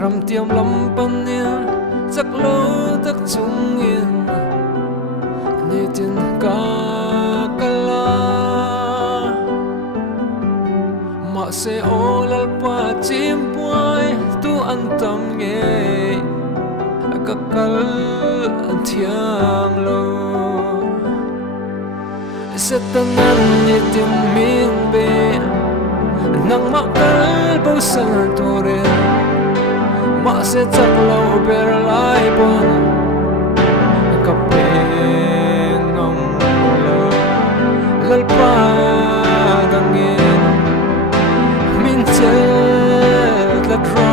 ram tiam lam panin chắc lâu tak chung in ni tin ka kala ma se olal pa chim puai tu an tam nge kakal thiam lo setanan ni tim min be nang makal bo san tore ma se chắc lâu ber lai bon kapeng ngom lo lalpa gangin min chel la dro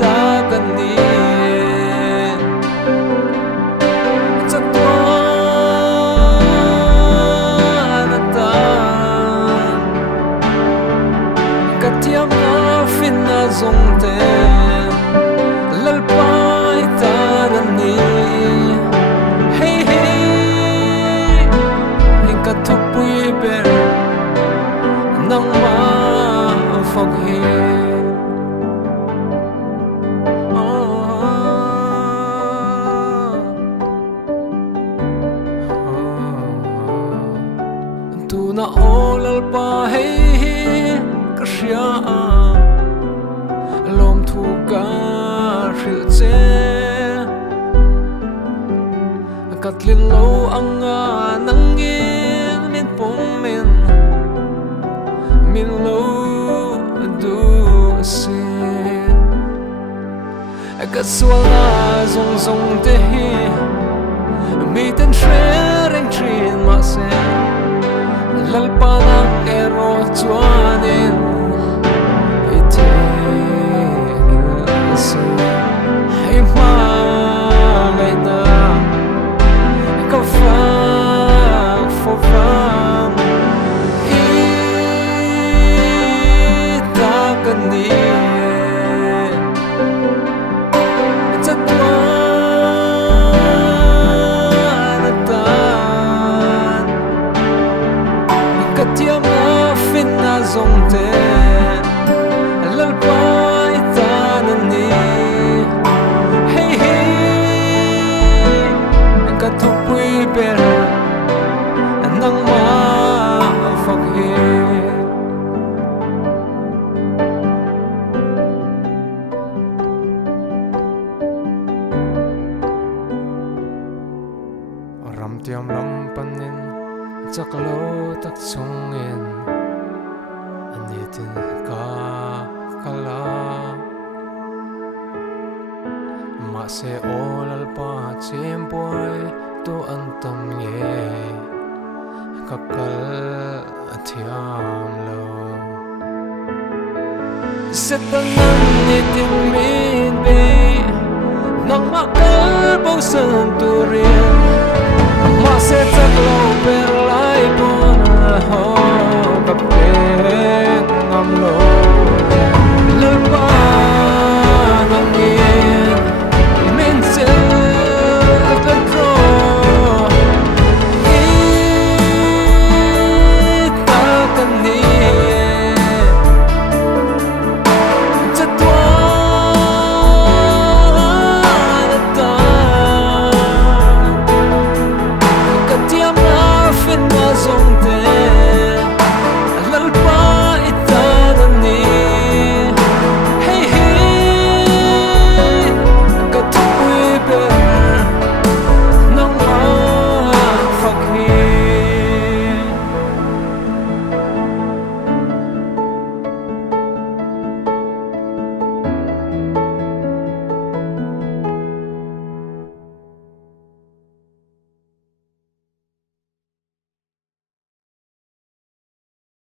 ta kan ni chắc to na ta katiam na fin na zong te lalpai ta na ni hey hey in ka thupui ber nang ma phok he tu na olal pa hey ka ria lom thu ka ril che katlin lo anga nangin min pom min lo du se ka swala zong zong te hi mi ten sharing trin ma se lalpa nang ero chuanin ite se hai ma ngai na ka fa fo fam i ta kan ni cha tua na ta ka tiam na fin na zong te lalpa ta na ni hey hey ka thupui ber nang ma phok he ram tiam lam panin chắc lâu tak chung in ani tin ka kala ma se olal pa chim boy tu an tam nge kakal thiam lo setanan ni tim min be nang makal bo san tu ria ma se chắc lâu ber